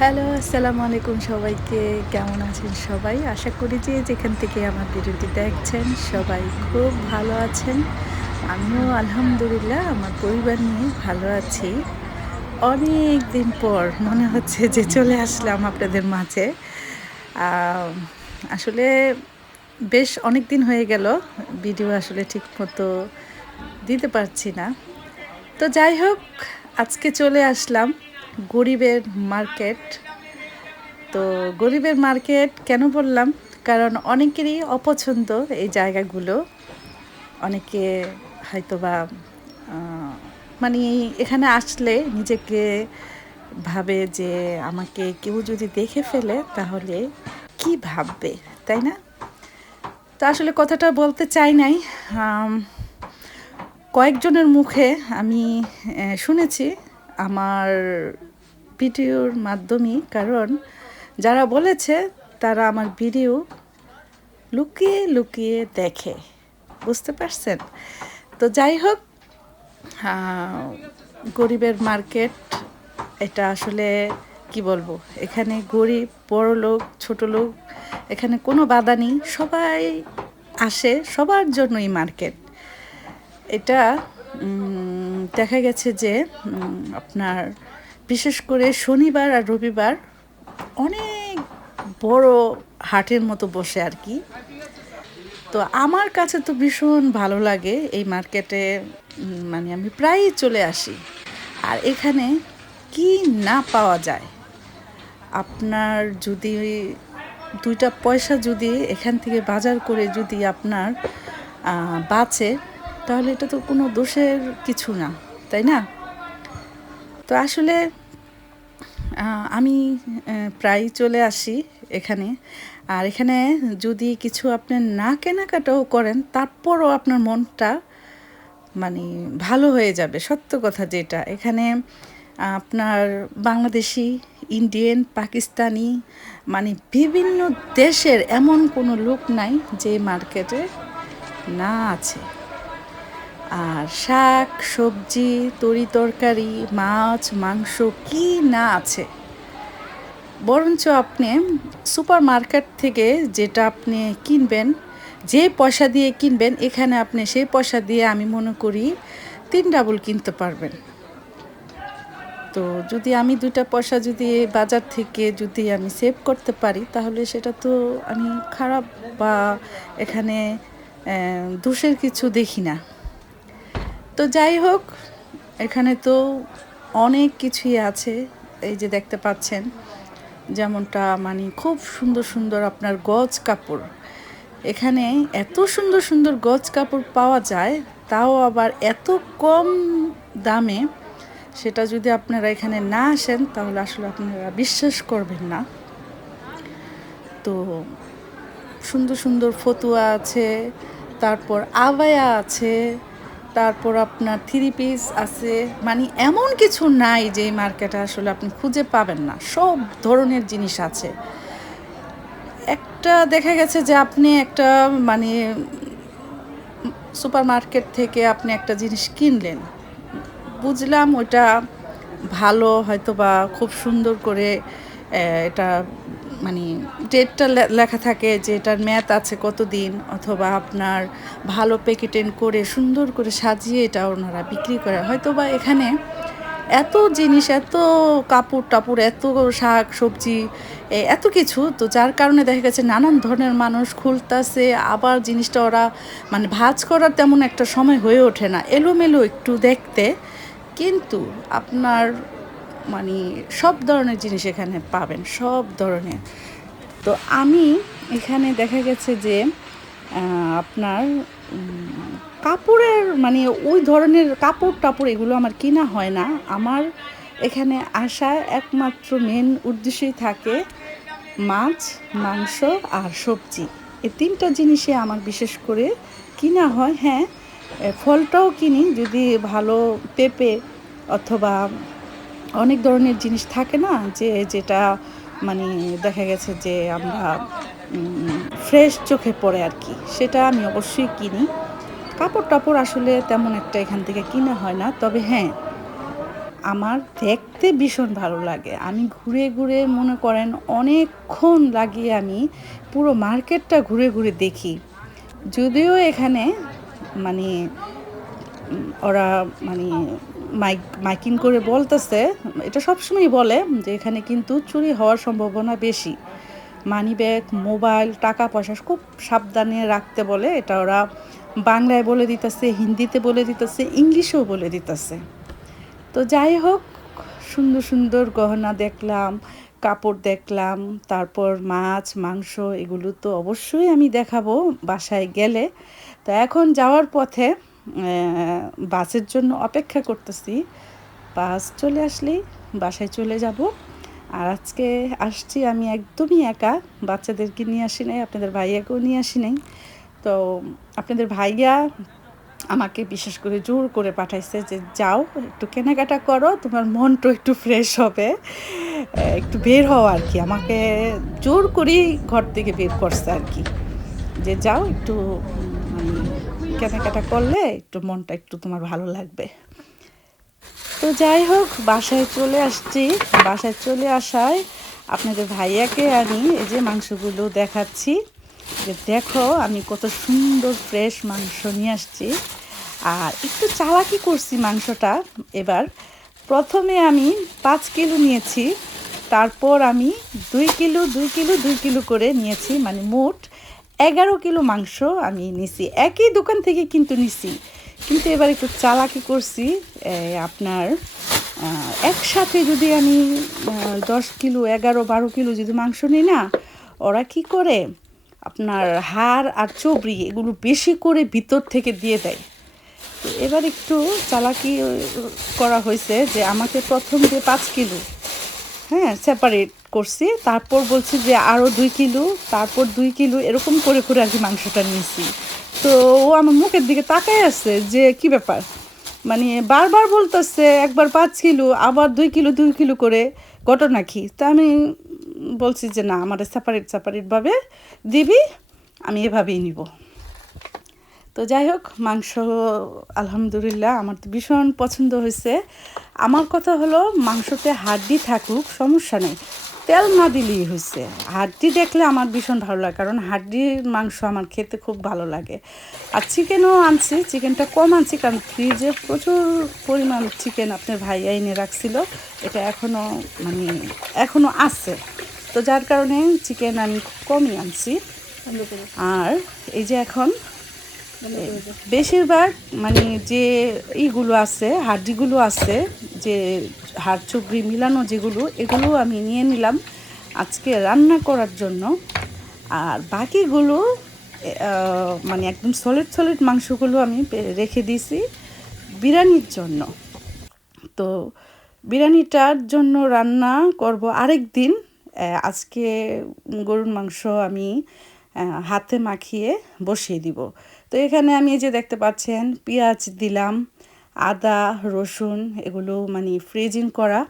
Hello, আসসালামু আলাইকুম সবাইকে। কেমন আছেন সবাই? আশা করি যে যেখান থেকে আমার ভিডিওটি দেখছেন সবাই খুব ভালো আছেন। আমিও আলহামদুলিল্লাহ আমার পরিবার নিয়ে ভালো আছি। অনেক দিন পর মনে হচ্ছে যে চলে আসলাম আপনাদের মাঝে। আম আসলে বেশ অনেকদিন হয়ে গেল ভিডিও আসলে ঠিকমতো দিতে পারছি না। তো যাই হোক, আজকে চলে আসলাম গরিবের মার্কেট। তো গরিবের মার্কেট কেন বললাম? কারণ অনেকেরই অপছন্দ এই জায়গাগুলো। অনেকে হয়তোবা আ মানি এখানে আসলে নিজেকে ভাবে যে আমাকে কেউ যদি দেখে ফেলে তাহলে কি ভাববে, তাই না? তো আসলে কথাটা বলতে চাই নাই। আম কয়েকজনের মুখে আমি শুনেছি আমার ভিডিওর মাধ্যমেই। কারণ যারা বলেছে তারা আমার ভিডিও লুকিয়ে লুকিয়ে দেখে। বুঝতে পারছেন? তো যাই হোক, আ গরিবের মার্কেট এটা আসলে কি বলবো? এখানে গরিব, বড়লোক, ছোটলোক এখানে কোনো বাধা নেই। সবাই আসে, সবার জন্যই মার্কেট। এটা দেখা গেছে যে আপনার বিশেষ করে শনিবার আর রবিবার অনেক বড় হাটের মতো বসে আর কি। তো আমার কাছে তো ভীষণ ভালো লাগে এই মার্কেটে। মানে আমি প্রায়ই চলে আসি। আর এখানে কি না পাওয়া যায়? আপনার যদি ২ টা পয়সা যদি এখান থেকে বাজার করে যদি আপনার বাঁচে, তাহলে এটা তো কোনো দোষের কিছু না, তাই না? তো আসলে আমি প্রায়ই চলে আসি এখানে। আর এখানে যদি কিছু আপনি না কেনাকাটাও করেন, তারপরও আপনার মনটা মানে ভালো হয়ে যাবে। সত্য কথা যেটা। এখানে আপনার বাংলাদেশি, ইন্ডিয়ান, পাকিস্তানি মানে বিভিন্ন দেশের এমন কোনো লোক নাই যে মার্কেটে না আছে। আর শাক, সবজি, তরি-তরকারি, মাছ, মাংস কি না আছে। বরঞ্চ আপনি সুপার মার্কেট থেকে যেটা আপনি কিনবেন, যে পয়সা দিয়ে কিনবেন এখানে আপনি সেই পয়সা দিয়ে আমি মনে করি ৩ ডাবল কিনতে পারবেন। তো যদি আমি ২ টা পয়সা যদি বাজার থেকে যদি আমি সেভ করতে পারি তাহলে সেটা তো আমি খারাপ বা এখানে দোষের কিছু দেখি না। তো যাই হোক, এখানে তো অনেক কিছুই আছে। এই যে দেখতে পাচ্ছেন যেমনটা মানে খুব সুন্দর সুন্দর আপনার গজ কাপড়। এখানে এত সুন্দর সুন্দর গজ কাপড় পাওয়া যায়, তাও আবার এত কম দামে। সেটা যদি আপনারা এখানে না আসেন তাহলে আসলে আপনারা বিশ্বাস করবেন না। তো সুন্দর সুন্দর ফতুয়া আছে, তারপর আবায়া আছে, তারপর আপনার থ্রি পিস আছে। মানে এমন কিছু নাই যে এই মার্কেটে আসলে আপনি খুঁজে পাবেন না। সব ধরনের জিনিস আছে। একটা দেখা গেছে যে আপনি একটা মানে সুপার মার্কেট থেকে আপনি একটা জিনিস কিনলেন। বুঝলাম ওইটা ভালো হয়তোবা খুব সুন্দর করে এটা মানে ডেটটা লেখা থাকে যে এটার মেয়াদ আছে কতদিন, অথবা আপনার ভালো প্যাকেটিং করে সুন্দর করে সাজিয়ে এটা ওনারা বিক্রি করে। হয়তোবা এখানে এত জিনিস, এত কাপড়-টাপড়, এত শাক, সবজি, এত কিছু তো যার কারণে দেখা গেছে নানান ধরনের মানুষ খুলতাছে। আবার জিনিসটা ওরা মানে ভাঁজ করার তেমন একটা সময় হয়ে ওঠে না। এলোমেলো একটু দেখতে। কিন্তু আপনার মানে সব ধরনের জিনিস এখানে পাবেন, সব ধরনের। তো আমি এখানে দেখা গেছে যে আপনার কাপড়ের মানে ওই ধরনের কাপড়-টাপড় এগুলো আমার কিনা হয় না। আমার এখানে আসার একমাত্র মেন উদ্দেশ্যই থাকে মাছ, মাংস আর সবজি। এই ৩ টা জিনিসই আমার বিশেষ করে কিনা হয়। হ্যাঁ, ফলটাও কিনি যদি ভালো পেঁপে অথবা অনেক ধরনের জিনিস থাকে না যে যেটা মানে দেখা গেছে যে আমরা ফ্রেশ চোখে পড়ে আর কি, সেটা আমি অবশ্যই কিনি। কাপড়-টাপড় আসলে তেমন একটা এখান থেকে কিনা হয় না। তবে হ্যাঁ, আমার দেখতে ভীষণ ভালো লাগে। আমি ঘুরে, ঘুরে মনে করেন অনেকক্ষণ লাগিয়ে আমি পুরো মার্কেটটা ঘুরে, ঘুরে দেখি। যদিও এখানে মানে ওরা মানে মাইকিং করে বলতেছে, এটা সবসময়ই বলে যে এখানে কিন্তু চুরি হওয়ার সম্ভাবনা বেশি। মানিব্যাগ, মোবাইল, টাকা-পয়সা খুব সাবধানে রাখতে বলে। এটা ওরা বাংলায় বলে দিতেছে, হিন্দিতে বলে দিতেছে, ইংলিশেও বলে দিতেছে। তো যাই হোক, সুন্দর, সুন্দর গহনা দেখলাম, কাপড় দেখলাম, তারপর মাছ, মাংস এগুলো তো অবশ্যই আমি দেখাবো বাসায় গেলে। তো এখন যাওয়ার পথে বাসের জন্য অপেক্ষা করতেছি। বাস চলে আসলেই বাসায় চলে যাব। আর আজকে আসছি আমি একদমই একা, বাচ্চাদেরকে নিয়ে আসি নাই, আপনাদের ভাইয়াকেও নিয়ে আসি নাই। তো আপনাদের ভাইয়া আমাকে বিশেষ করে জোর করে পাঠাইছে যে যাও একটু কেনাকাটা করো, তোমার মনটা একটু ফ্রেশ হবে, একটু বের হও আর কি। আমাকে জোর করেই ঘর থেকে বের করছে আর কি, যে যাও একটু মানে কেনাকাটা করলে একটু মনটা একটু তোমার ভালো লাগবে। তো যাই হোক, বাসায় চলে আসছি। বাসায় চলে আসায় আপনাদের ভাইয়াকে আমি এই যে মাংসগুলো দেখাচ্ছি, যে দেখো আমি কত সুন্দর ফ্রেশ মাংস নিয়ে আসছি। আর একটু চালাকি করছি মাংসটা এবার। প্রথমে আমি 5 কিলো নিয়েছি, তারপর আমি 2 কিলো 2 কিলো 2 কিলো করে নিয়েছি, মানে মোট 11 কিলো মাংস আমি নিছি। একই দোকান থেকে কিন্তু নিছি, কিন্তু এবার একটু চালাকি করছি। আপনার একসাথে যদি আমি 10 কিলো 11-12 কিলো যদি মাংস নিই না, ওরা কি করে আপনার হাড় আর চবড়ি এগুলো বেশি করে ভিতর থেকে দিয়ে দেয়। তো এবার একটু চালাকি করা হয়েছে যে আমাকে প্রথম যে 5 কিলো হ্যাঁ সেপারেট করছি, তারপর বলছি যে আরও 2 কিলো, তারপর 2 কিলো এরকম করে করে আর কি মাংসটা নিয়েছি। তো ও আমার মুখের দিকে তাকায় আছে যে কি ব্যাপার, মানে বারবার বলতেছে একবার 5 কিলো আবার 2 কিলো 2 কিলো করে, ঘটনা কি? তা আমি বলছি যে না, আমার সেপারেট সেপারেটভাবে দিবি, আমি এভাবেই নিব। তো যাই হোক, মাংস আলহামদুলিল্লাহ আমার তো ভীষণ পছন্দ হয়েছে। আমার কথা হলো মাংসতে হাড্ডি থাকুক সমস্যা নেই, তেল না দিলেই হয়েছে। হাড্ডি দেখলে আমার ভীষণ ভালো লাগে, কারণ হাড্ডির মাংস আমার খেতে খুব ভালো লাগে। আর চিকেনও আনছি, চিকেনটা কম আনছি কারণ ফ্রিজে প্রচুর পরিমাণ চিকেন আপনার ভাইয়া এনে রাখছিল, এটা এখনও আছে। তো যার কারণে চিকেন আমি কমই আনছি। আর এই যে এখন বেশিরভাগ মানে যে এইগুলো আছে, হাড্ডিগুলো আছে, যে হাড় চুবড়ি মিলানো যেগুলো, এগুলো আমি নিয়ে নিলাম আজকে রান্না করার জন্য। আর বাকিগুলো মানে একদম সলিড সলিড মাংসগুলো আমি রেখে দিয়েছি বিরিয়ানির জন্য। তো বিরিয়ানিটার জন্য রান্না করব আরেক দিন। আজকে গরুর মাংস আমি হাতে মাখিয়ে বসিয়ে দিব। তো এখানে আমি এই যে দেখতে পাচ্ছেন পেঁয়াজ দিলাম, আদা রসুন এগুলো মানে ফ্রিজিং করা,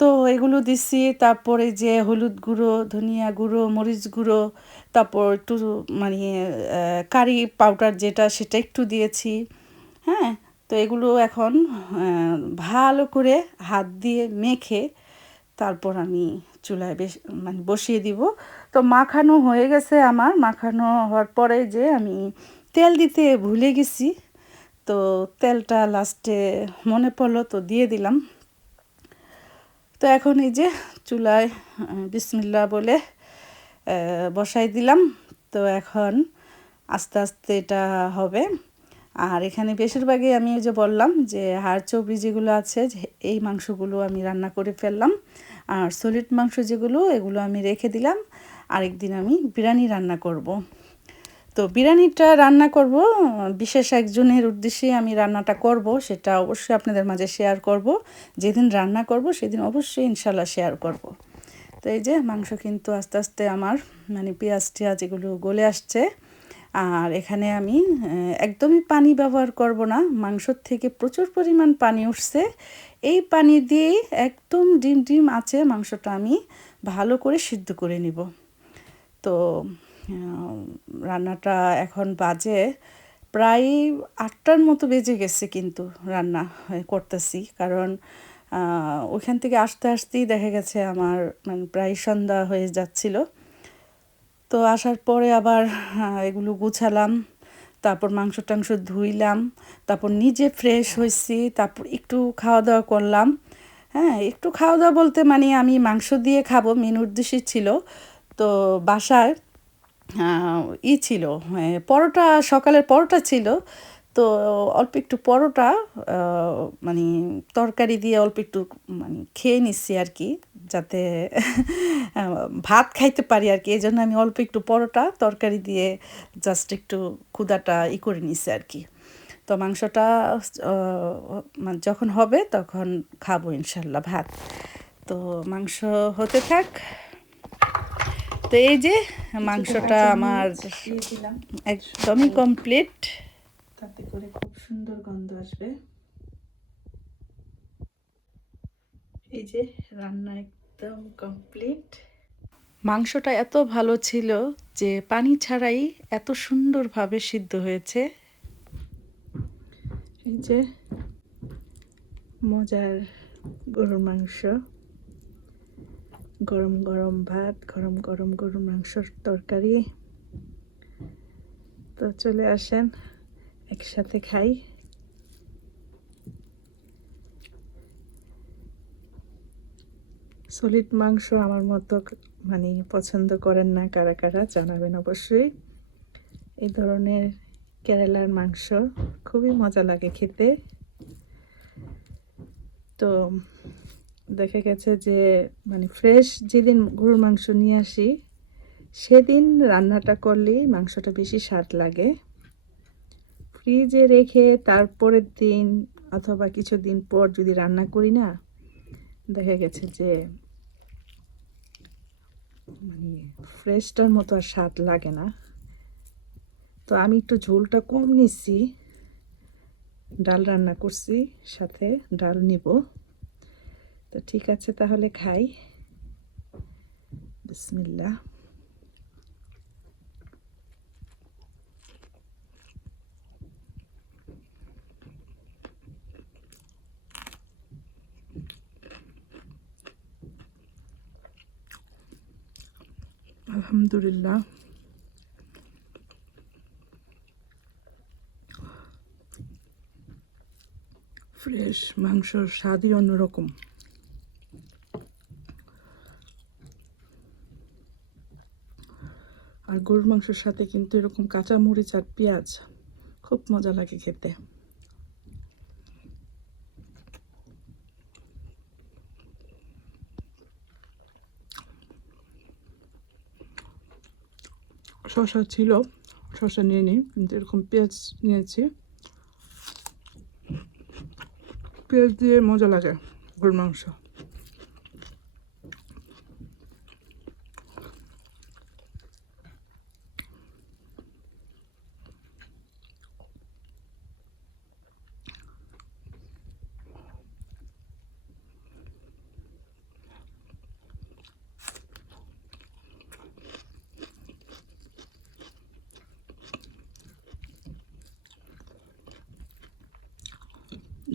তো এগুলো দিচ্ছি। তারপরে যে হলুদ গুঁড়ো, ধনিয়া গুঁড়ো, মরিচ গুঁড়ো, তারপর একটু মানে কারি পাউডার যেটা সেটা একটু দিয়েছি। হ্যাঁ, তো এগুলো এখন ভালো করে হাত দিয়ে মেখে তারপর আমি চুলায় মানে বসিয়ে দিব। তো মাখানো হয়ে গেছে আমার, মাখানো হওয়ার পরে যে আমি তেল দিতে ভুলে গেছি, তো তেলটা লাস্টে মনে পড়লো তো দিয়ে দিলাম। তো এখন এই যে চুলায় বিসমিল্লাহ বলে বসাই দিলাম। তো এখন আস্তে আস্তে এটা হবে। আর এখানে বেশিরভাগই আমি ওই যে বললাম যে হাড় চর্বি যেগুলো আছে এই মাংসগুলো আমি রান্না করে ফেললাম, আর সলিড মাংস যেগুলো এগুলো আমি রেখে দিলাম। আরেকদিন আমি বিরিয়ানি রান্না করব। তো বিরিয়ানিটা রান্না করব বিশেষ একজনের উদ্দেশ্যে আমি রান্নাটা করব, সেটা অবশ্যই আপনাদের মাঝে শেয়ার করব। যেদিন রান্না করব সেদিন অবশ্যই ইনশাল্লাহ শেয়ার করব। তো এই যে মাংস কিন্তু আস্তে আস্তে আমার মানে পেঁয়াজ টিয়াজ এগুলো গলে আসছে। আর এখানে আমি একদমই পানি ব্যবহার করব না, মাংসর থেকে প্রচুর পরিমাণ পানি উঠছে। এই পানি দিয়েই একদম ডিম ডিম আছে মাংসটা আমি ভালো করে সিদ্ধ করে নিব। তো রান্নাটা এখন বাজে প্রায় ৮টার মতো বেজে গেছে কিন্তু রান্না করতেছি, কারণ ওইখান থেকে আসতে আসতেই দেখা গেছে আমার মানে প্রায় সন্ধ্যা হয়ে যাচ্ছিল। তো আসার পরে আবার এগুলো গুছালাম, তারপর মাংস টাংস ধুইলাম, তারপর নিজে ফ্রেশ হয়েছি, তারপর একটু খাওয়া দাওয়া করলাম। হ্যাঁ, একটু খাওয়া দাওয়া বলতে মানে আমি মাংস দিয়ে খাবো মেন উদ্দেশ্যই ছিল। তো বাসায় ছিল, পরোটা, সকালের পরোটা ছিল। তো অল্প একটু পরোটা মানে তরকারি দিয়ে অল্প একটু মানে খেয়ে নিচ্ছি আর কি, যাতে ভাত খাইতে পারি আর কি। এই জন্য আমি অল্প একটু পরোটা তরকারি দিয়ে জাস্ট একটু ক্ষুধাটা করে নিচ্ছি আর কি। তো মাংসটা যখন হবে তখন খাবো ইনশাল্লাহ ভাত। তো মাংস হতে থাক। তো এই যে মাংসটা আমার একদমই কমপ্লিট, তাতে করে খুব সুন্দর গন্ধ আসবে। এই যে রান্না একদম কমপ্লিট। মাংসটা এত ভালো ছিল যে পানি ছাড়াই এত সুন্দরভাবে সিদ্ধ হয়েছে। এই যে মজার গরুর মাংস, গরম গরম ভাত, গরম গরম গরুর মাংসর তরকারি। তো চলে আসেন একসাথে খাই। সলিড মাংস আমার মতো মানে পছন্দ করেন না কারা কারা জানাবেন অবশ্যই। এই ধরনের কেরালার মাংস খুবই মজা লাগে খেতে। তো দেখা গেছে যে মানে ফ্রেশ যেদিন গরুর মাংস নিয়ে আসি সেদিন রান্নাটা করলেই মাংসটা বেশি স্বাদ লাগে। ফ্রিজে রেখে তারপরের দিন অথবা কিছুদিন পর যদি রান্না করি না, দেখা গেছে যে মানে ফ্রেশটার মতো আর স্বাদ লাগে না। তো আমি একটু ঝোলটা কম নিচ্ছি, ডাল রান্না করছি, সাথে ডাল নিব। তো ঠিক আছে, তাহলে খাই। বিসমিল্লাহ। আলহামদুলিল্লাহ, ফ্রেশ মাংসর স্বাদই অন্যরকম। আর গরুর মাংসের সাথে কিন্তু এরকম কাঁচা মরিচ আর পেঁয়াজ খুব মজা লাগে খেতে। শসা ছিল, শসা নিয়ে নিই, কিন্তু এরকম পেঁয়াজ নিয়েছি। পেঁয়াজ দিয়ে মজা লাগে গরুর মাংস।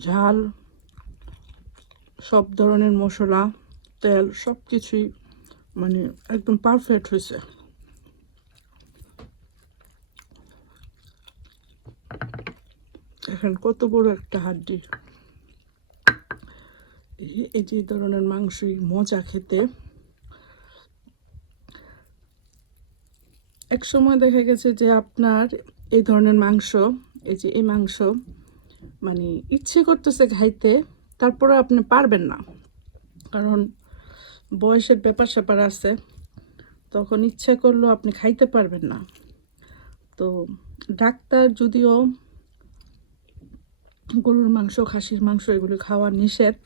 ঝাল, সব ধরনের মশলা, তেল সব কিছুই মানে একদম পারফেক্ট হয়েছে। এখন কত বড় একটা হাড্ডি। এই যে ধরনের মাংসই মজা খেতে। এক সময় দেখা গেছে যে আপনার এই ধরনের মাংস, এই যে এই মাংস মানে ইচ্ছে করতেছে খাইতে, তারপরে আপনি পারবেন না, কারণ বয়সের ব্যাপার স্যাপার আছে, তখন ইচ্ছা করলেও আপনি খাইতে পারবেন না। তো ডাক্তার যদিও গরুর মাংস, খাসির মাংস এগুলো খাওয়া নিষেধ,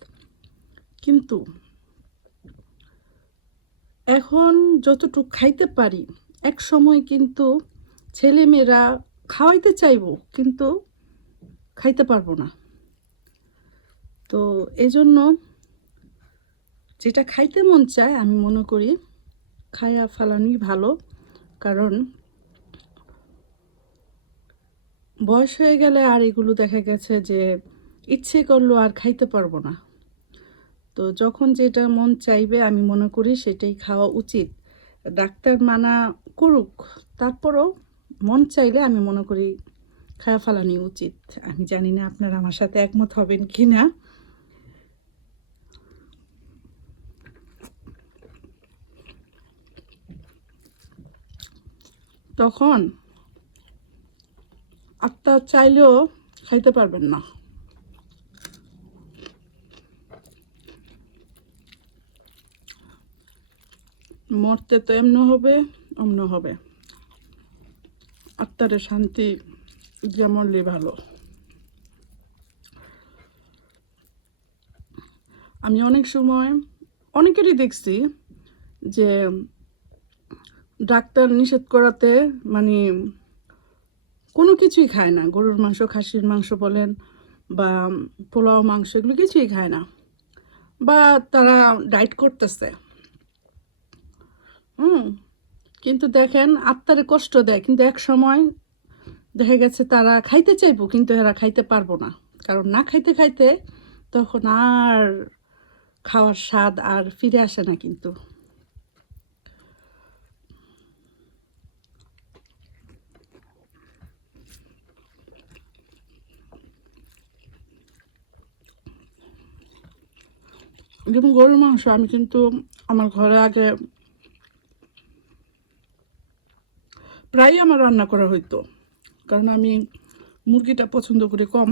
কিন্তু এখন যতটুকু খাইতে পারি, এক সময় কিন্তু ছেলেমেয়েরা খাওয়াইতে চাইবো কিন্তু খাইতে পারবো না। তো এজন্য যেটা খাইতে মন চায় আমি মনে করি খায়া ফেলানোই ভালো, কারণ বয়স হয়ে গেলে আর এগুলো দেখা গেছে যে ইচ্ছে করলো আর খাইতে পারবো না। তো যখন যেটা মন চাইবে আমি মনে করি সেটাই খাওয়া উচিত। ডাক্তার মানা করুক, তারপরও মন চাইলে আমি মনে করি খাওয়া ফেলানি উচিত। আমি জানি না আপনারা আমার সাথে একমত হবেন কি না। তখন আত্মা চাইলেও খাইতে পারবেন না। মরতে তো এমন হবে অমন হবে, আত্মারে শান্তি যেমন ভালো। আমি অনেক সময় অনেকেরই দেখছি যে ডাক্তার নিষেধ করাতে মানে কোনো কিছুই খায় না, গরুর মাংস খাসির মাংস বলেন বা পোলাও মাংস এগুলো কিছুই খায় না, বা তারা ডায়েট করতেছে। কিন্তু দেখেন আত্মারে কষ্ট দেয়, কিন্তু এক সময় দেখা গেছে তারা খাইতে চাইবো কিন্তু এরা খাইতে পারবো না, কারণ না খাইতে খাইতে তখন আর খাওয়ার স্বাদ আর ফিরে আসে না। কিন্তু যেমন গরুর মাংস আমি কিন্তু আমার ঘরে আগে প্রায়ই আমার রান্না করা হইতো, কারণ আমি মুরগিটা পছন্দ করি কম,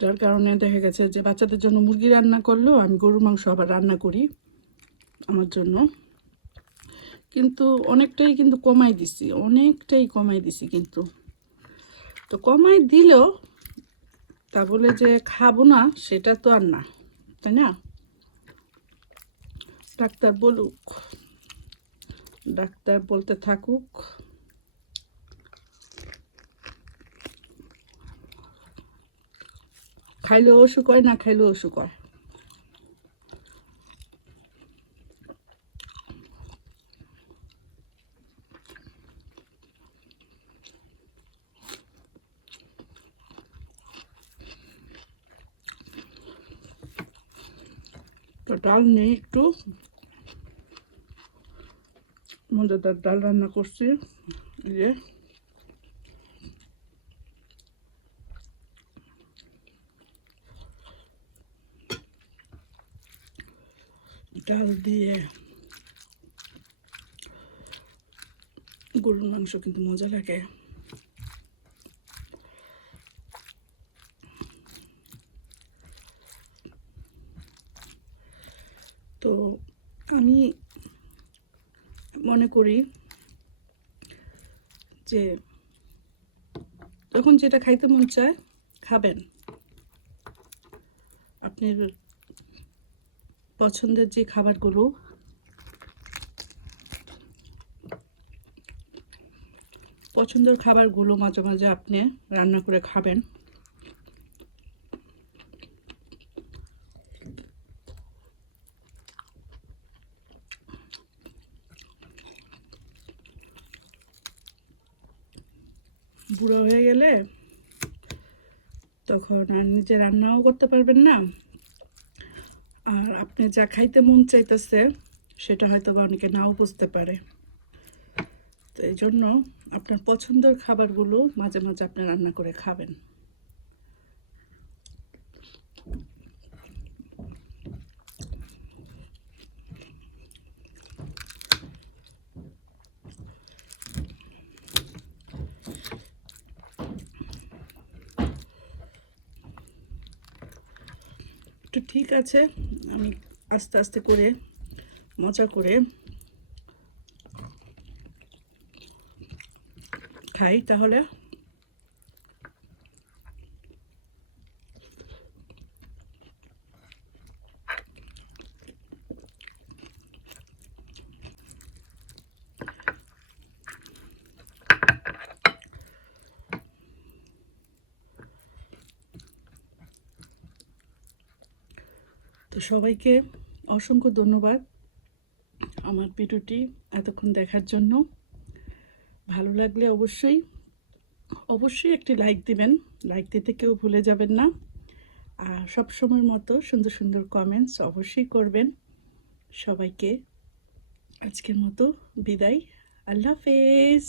যার কারণে দেখা গেছে যে বাচ্চাদের জন্য মুরগি রান্না করলেও আমি গরুর মাংস আবার রান্না করি আমার জন্য। কিন্তু অনেকটাই কিন্তু কমাই দিছি, অনেকটাই কমাই দিছি। কিন্তু তো কমাই দিলেও তা বলে যে খাবো না সেটা তো আর না, তাই না? ডাক্তার বলুক, ডাক্তার বলতে থাকুক, খাইলেও অসুখ হয়, না খাইলেও অসুখ হয়। তো ডাল নেই, একটু মজাদার ডাল রান্না করছি। এই যে ডাল দিয়ে গরুর মাংস কিন্তু মজা লাগে। তো আমি মনে করি যে যখন যেটা খাইতে মন চায় খাবেন, আপনার পছন্দের যে খাবারগুলো পছন্দের খাবারগুলো মাঝে মাঝে আপনি রান্না করে খাবেন। বুড়ো হয়ে গেলে তখন আর নিজে রান্নাও করতে পারবেন না, আর আপনি যা খাইতে মন চাইতেছে সেটা হয়তো বা অনেকে নাও বুঝতে পারে। তো এই জন্য আপনার পছন্দের খাবারগুলো মাঝে মাঝে আপনি রান্না করে খাবেন। তো ঠিক আছে, আমি আস্তে আস্তে করে মজা করে খাই তাহলে। তো সবাইকে অসংখ্য ধন্যবাদ আমার ভিডিওটি এতক্ষণ দেখার জন্য। ভালো লাগলে অবশ্যই অবশ্যই একটি লাইক দিবেন, লাইক দিতে কেউ ভুলে যাবেন না। আর সব সময়ের মতো সুন্দর সুন্দর কমেন্টস অবশ্যই করবেন। সবাইকে আজকের মতো বিদায়, আল্লাহ হাফেজ।